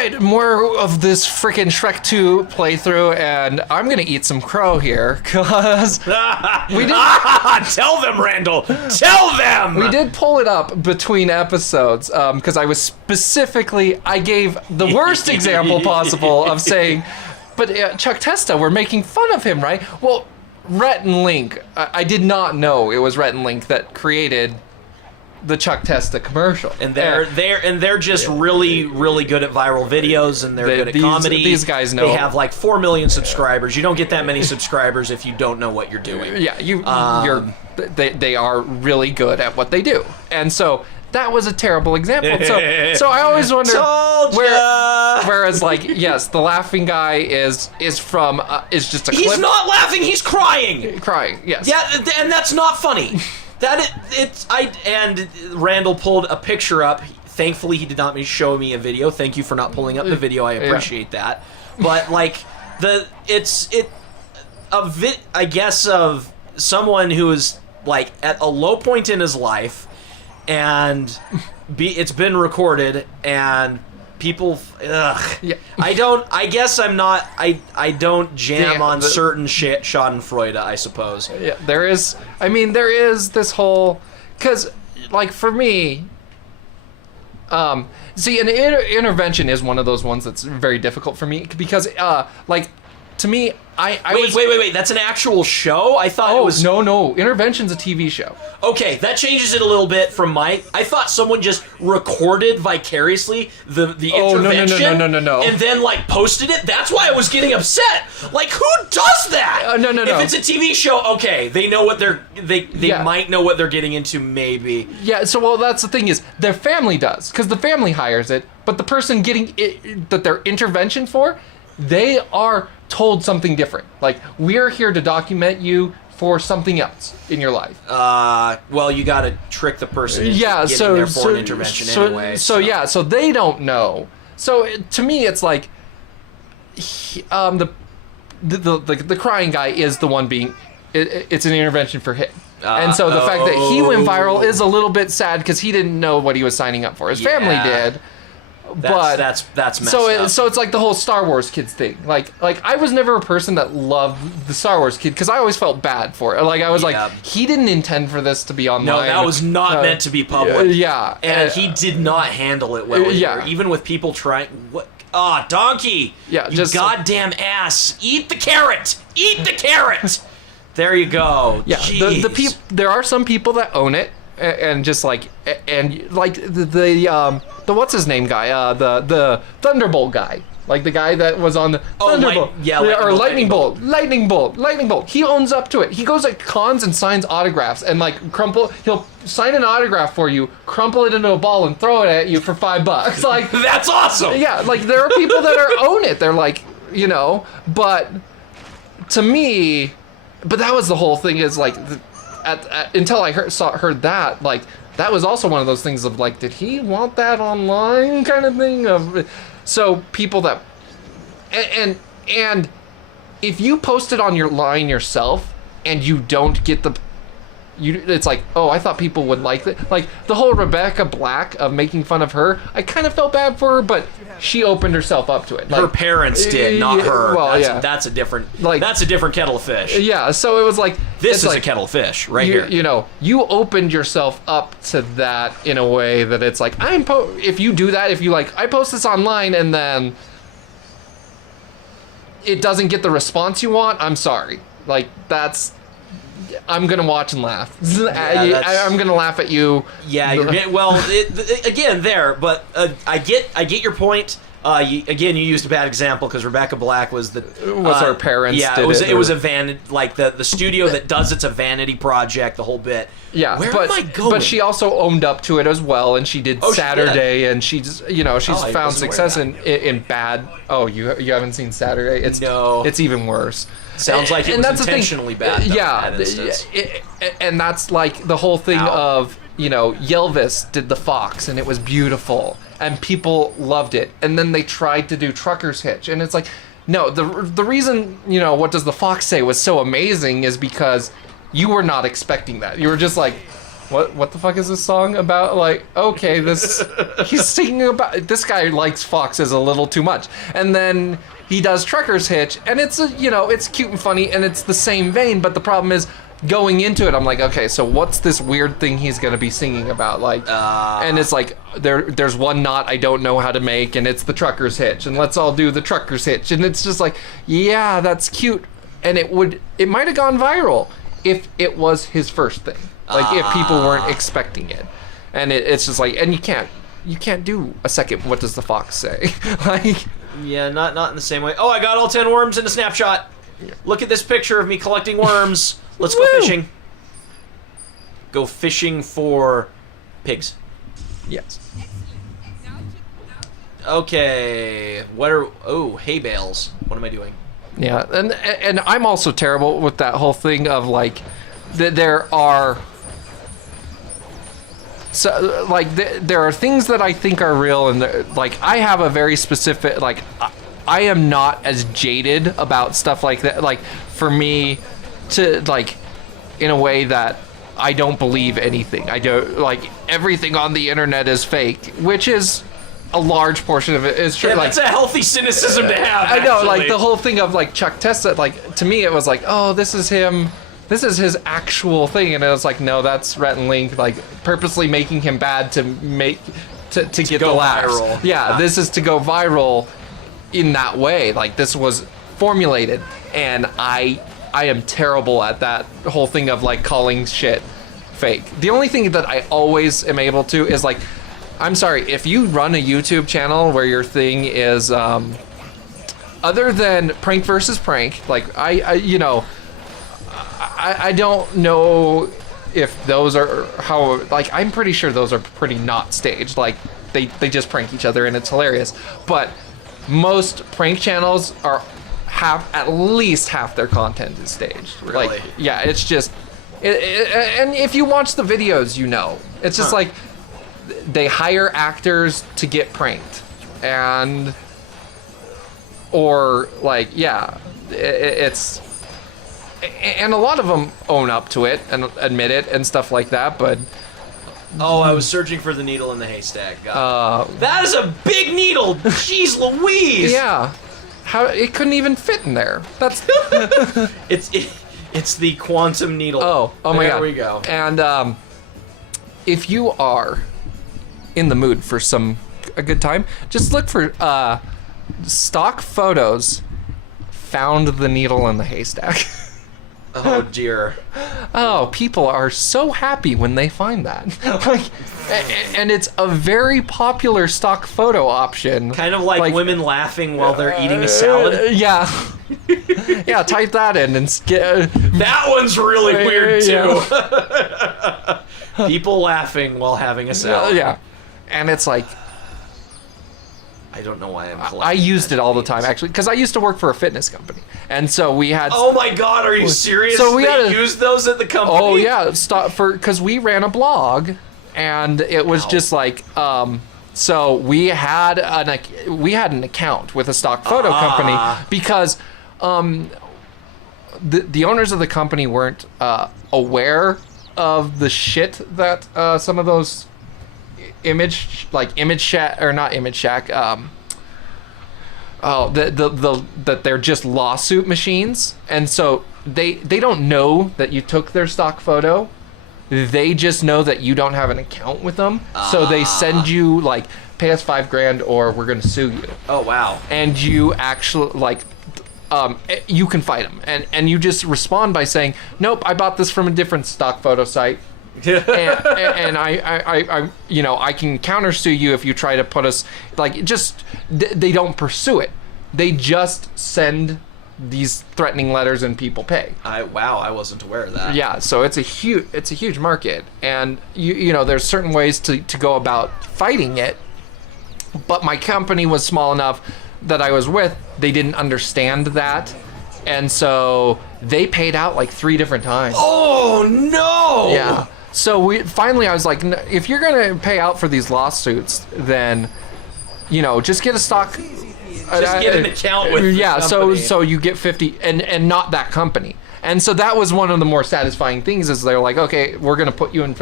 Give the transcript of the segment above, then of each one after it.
right, more of this freaking Shrek 2 playthrough, and I'm gonna eat some crow here, because we did... Tell them, Randall! Tell them! We did pull it up between episodes, because I gave the worst example possible of saying, but Chuck Testa, we're making fun of him, right? Well, Rhett and Link, I did not know it was Rhett and Link that created the Chuck Testa commercial, and they're just really good at viral videos, and they're good at comedy. These guys know. They have like 4 million subscribers. You don't get that many subscribers if you don't know what you're doing. Yeah, they are really good at what they do, and so that was a terrible example. So I always wonder whereas like, yes, the laughing guy is from is just a clip. He's not laughing. He's crying. Crying. Yes. Yeah, and that's not funny. And Randall pulled a picture up. Thankfully, he did not show me a video. Thank you for not pulling up the video. I appreciate that. But like I guess of someone who is like at a low point in his life, and it's been recorded, and people, Yeah. I don't jam on certain shit schadenfreude, I suppose. Yeah, there is this whole, because like for me, see, an intervention is one of those ones that's very difficult for me, because like, to me, Wait, that's an actual show? I thought it was... No, Intervention's a TV show. Okay, that changes it a little bit from I thought someone just recorded vicariously the intervention. No. And then, like, posted it. That's why I was getting upset. Like, who does that? No. If it's a TV show, okay, they know what they might know what they're getting into, maybe. Yeah, so, well, that's the thing is, their family does, because the family hires it, but the person getting it, that their intervention for, they are told something different. Like, we're here to document you for something else in your life. Well, you gotta trick the person into getting there for an intervention anyway. So they don't know. So to me, it's like, the crying guy is the one being, it's an intervention for him. And so the fact that he went viral is a little bit sad, because he didn't know what he was signing up for. His family did. That's messed up. So it's like the whole Star Wars kids thing. Like I was never a person that loved the Star Wars kid, because I always felt bad for it. Like I was like, he didn't intend for this to be online. No, that was not meant to be public. Yeah, and he did not handle it well. Either. Even with people trying. What? Donkey! Yeah, you goddamn ass! Eat the carrot! Eat the carrot! There you go. Yeah, there are some people that own it. And just like, and like the what's his name guy, the Thunderbolt guy, like the guy that was on the Thunderbolt, Lightning Bolt. He owns up to it. He goes at cons and signs autographs, and like he'll sign an autograph for you, crumple it into a ball, and throw it at you for $5. Like that's awesome. Yeah, like there are people that own it. They're like, but to me, but that was the whole thing. Is like. Until I heard that, like, that was also one of those things of like, did he want that online kind of thing? So people that, and if you post it on your line yourself and you don't get it's like, oh, I thought people would like it. Like the whole Rebecca Black of making fun of her, I kind of felt bad for her, but she opened herself up to it. Like, her parents did, not her. Well, that's a different kettle of fish. Yeah, so it was like, this is a kettle of fish right here. You opened yourself up to that in a way that it's like, if you do that, if you like, I post this online and then it doesn't get the response you want, I'm sorry. Like I'm gonna watch and laugh. I'm gonna laugh at you. Yeah, but I get your point. You used a bad example because Rebecca Black was her parents. Yeah, it was a vanity, like the studio that does it's a vanity project, the whole bit. Yeah, where am I going? But she also owned up to it as well, and she did Saturday, and she's found success in bad. Oh, you haven't seen Saturday? It's even worse. Sounds like it was intentionally bad. Yeah, and that's like the whole thing of Yelvis did the Fox, and it was beautiful, and people loved it, and then they tried to do Trucker's Hitch, and it's like, no, the reason what does the Fox say was so amazing is because you were not expecting that. You were just like, what the fuck is this song about? Like, okay, he's singing about, this guy likes foxes a little too much. And then he does Trucker's Hitch, and it's it's cute and funny, and it's the same vein, but the problem is, going into it, I'm like, okay, so what's this weird thing he's gonna be singing about? Like, and it's like, there's one knot I don't know how to make, and it's the Trucker's Hitch, and let's all do the Trucker's Hitch, and it's just like, yeah, that's cute, and it might have gone viral if it was his first thing, like if people weren't expecting it, and it's just like, and you can't do a second. What does the fox say? Like, yeah, not in the same way. Oh, I got all 10 worms in a snapshot. Look at this picture of me collecting worms. Let's go fishing. Go fishing for pigs. Yes. Okay. Hay bales. What am I doing? Yeah, and I'm also terrible with that whole thing of like, there are. So like there are things that I think are real, and like I have a very specific, like I am not as jaded about stuff like that. Like for me to like, in a way that I don't believe anything. I don't, like, everything on the internet is fake, which is a large portion of it is true. Yeah, like, that's a healthy cynicism to have. I know, actually. like the whole thing of like Chuck Testa, like to me it was like, oh, this is him. This is his actual thing, and it was like, no, that's Rhett and Link, like purposely making him bad to get the laughs. Viral. Yeah, this is to go viral in that way. Like this was formulated, and I am terrible at that whole thing of like calling shit fake. The only thing that I always am able to is like, I'm sorry, if you run a YouTube channel where your thing is other than prank versus prank, like I don't know if those are how, like, I'm pretty sure those are pretty not staged. Like they just prank each other and it's hilarious. But most prank channels are at least half their content is staged. Really? Like, yeah, it's just, and if you watch the videos, it's just like they hire actors to get pranked, or like, yeah, it's. And a lot of them own up to it and admit it and stuff like that, but... Oh, I was searching for the needle in the haystack. That is a big needle! Jeez Louise! Yeah. How it couldn't even fit in there. That's... It's the quantum needle. Oh my god. There we go. And if you are in the mood for a good time, just look for stock photos found the needle in the haystack. Oh dear. Oh, people are so happy when they find that. Like, and it's a very popular stock photo option. Kind of like women laughing while they're eating a salad. Yeah. Yeah, type that in and get... That one's really weird too. Yeah. People laughing while having a salad. Yeah. And it's like... I don't know why I'm collecting I used it all the time, actually, because I used to work for a fitness company, and so we had. Oh my God, are you serious? So we they used those at the company. Oh yeah, because we ran a blog, and it was just like, so we had an account with a stock photo company because, the owners of the company weren't aware of the shit that some of those. Image Shack, or not Image Shack, that they're just lawsuit machines, and so they don't know that you took their stock photo. They just know that you don't have an account with them, so they send you like, pay us $5,000 or we're gonna sue you. Oh wow! And you actually you can fight them, and you just respond by saying, nope, I bought this from a different stock photo site. and I can countersue you if you try to put us, like, just they don't pursue it. They just send these threatening letters and people pay. I wasn't aware of that. Yeah, so it's a huge market, and you know there's certain ways to go about fighting it. But my company was small enough that I was with, they didn't understand that. And so they paid out like 3 different times. Oh no! Yeah. So I was like, if you're gonna pay out for these lawsuits, then, just get a stock. Just get an account with. Yeah. The company. So you get 50, and not that company. And so that was one of the more satisfying things is they're like, okay, we're going to put you in,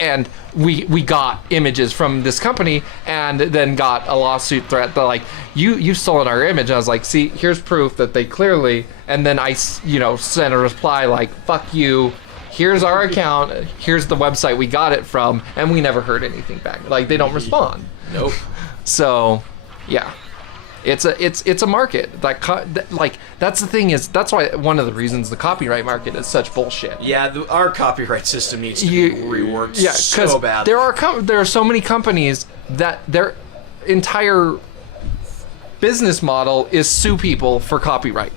and we got images from this company and then got a lawsuit threat. They're like, you've stolen our image. And I was like, see, here's proof that they clearly, and then I, sent a reply like, fuck you. Here's our account. Here's the website we got it from. And we never heard anything back. Like, they don't respond. Nope. So, yeah. It's a market that's the thing is that's why one of the reasons the copyright market is such bullshit. Yeah, our copyright system needs to be reworked so bad. There are so many companies that their entire business model is sue people for copyright.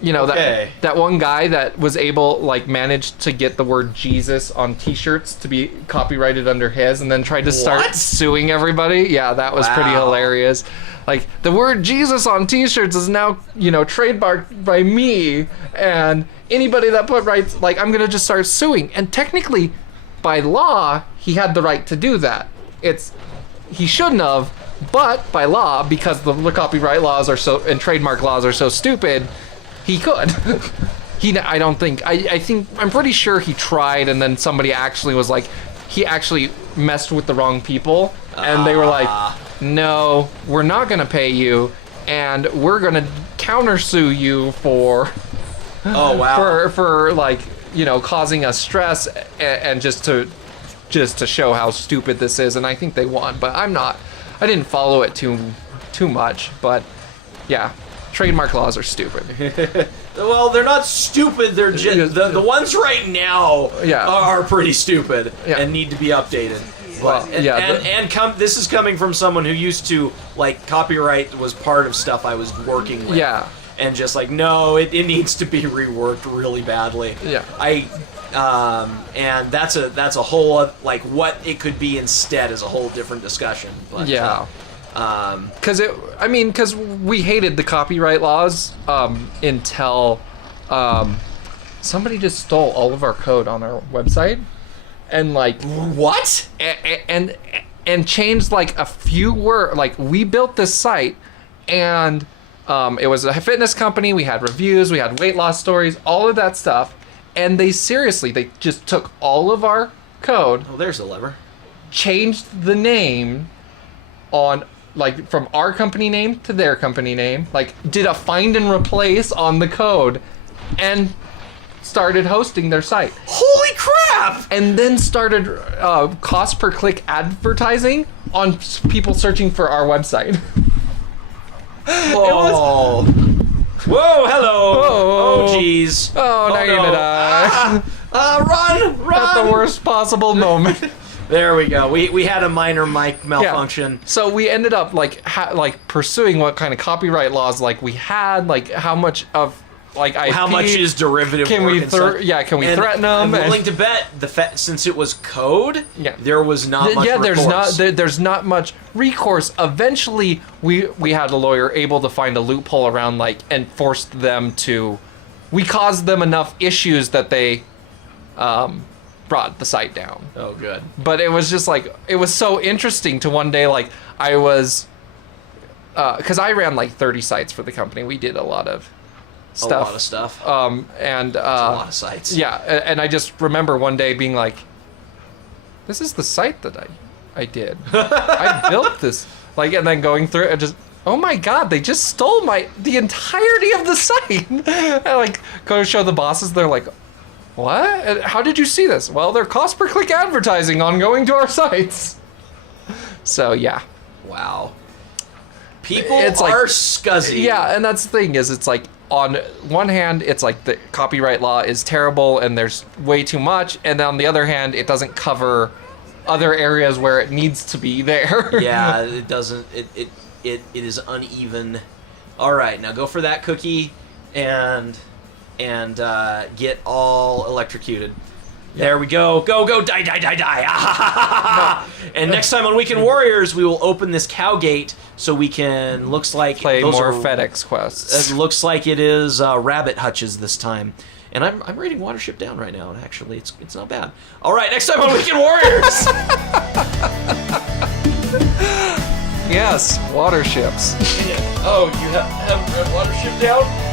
Okay. That one guy that was managed to get the word Jesus on t-shirts to be copyrighted under his and then tried to start suing everybody. Yeah, that was pretty hilarious. Like, the word Jesus on t-shirts is now, trademarked by me, and anybody that writes, I'm going to just start suing. And technically, by law, he had the right to do that. He shouldn't have, but by law, because the copyright laws and trademark laws are so stupid, he could. I'm pretty sure he tried, and then somebody actually was like, he actually messed with the wrong people, and they were like, no, we're not gonna pay you, and we're gonna countersue you for for causing us stress and just to show how stupid this is. And I think they won, but I didn't follow it too much, but yeah. Trademark laws are stupid. Well, they're not stupid. They're just the ones right now are pretty stupid and need to be updated. But, this is coming from someone who used to copyright was part of stuff I was working with. Yeah. And just no, it needs to be reworked really badly. Yeah. And that's a whole what it could be instead is a whole different discussion. But, yeah. Because we hated the copyright laws until somebody just stole all of our code on our website and what and changed a few words. We built this site and it was a fitness company. We had reviews, we had weight loss stories, all of that stuff, and they just took all of our code. Oh, there's a lever. Changed the name on from our company name to their company name, did a find and replace on the code and started hosting their site. Holy crap! And then started cost per click advertising on people searching for our website. Whoa. Whoa, hello. Whoa. Oh, jeez. Oh, now you're gonna die. Run! At the worst possible moment. There we go. We had a minor mic malfunction. Yeah. So we ended up pursuing what kind of copyright laws we had, how much of IP, how much is derivative can work we and stuff. can we threaten them? I'm willing to bet since it was code, there was not much recourse. There's not much recourse. Eventually we had a lawyer able to find a loophole around and forced them to. We caused them enough issues that they brought the site down. Oh, good. But it was just it was so interesting to one day I was because I ran 30 sites for the company. We did a lot of stuff. A lot of stuff. And a lot of sites. Yeah, and I just remember one day being this is the site that I did. I built this. And then going through it and just, oh my god, they just stole the entirety of the site. And go to show the bosses, they're like, what? How did you see this? Well, they're cost per click advertising on going to our sites. So yeah. Wow. People are scuzzy. Yeah, and that's the thing is it's on one hand, it's the copyright law is terrible and there's way too much, and then on the other hand, it doesn't cover other areas where it needs to be there. Yeah, it doesn't. It is uneven. All right, now go for that cookie and get all electrocuted. Yeah. There we go. Go, die, die, die, die. And next time on Weekend Warriors, we will open this cow gate so we can, play more FedEx quests. It looks like it is rabbit hutches this time. And I'm rating Watership down right now, and actually, it's not bad. All right, next time on Weekend Warriors! Yes, water ships. Oh, you have red water ship down?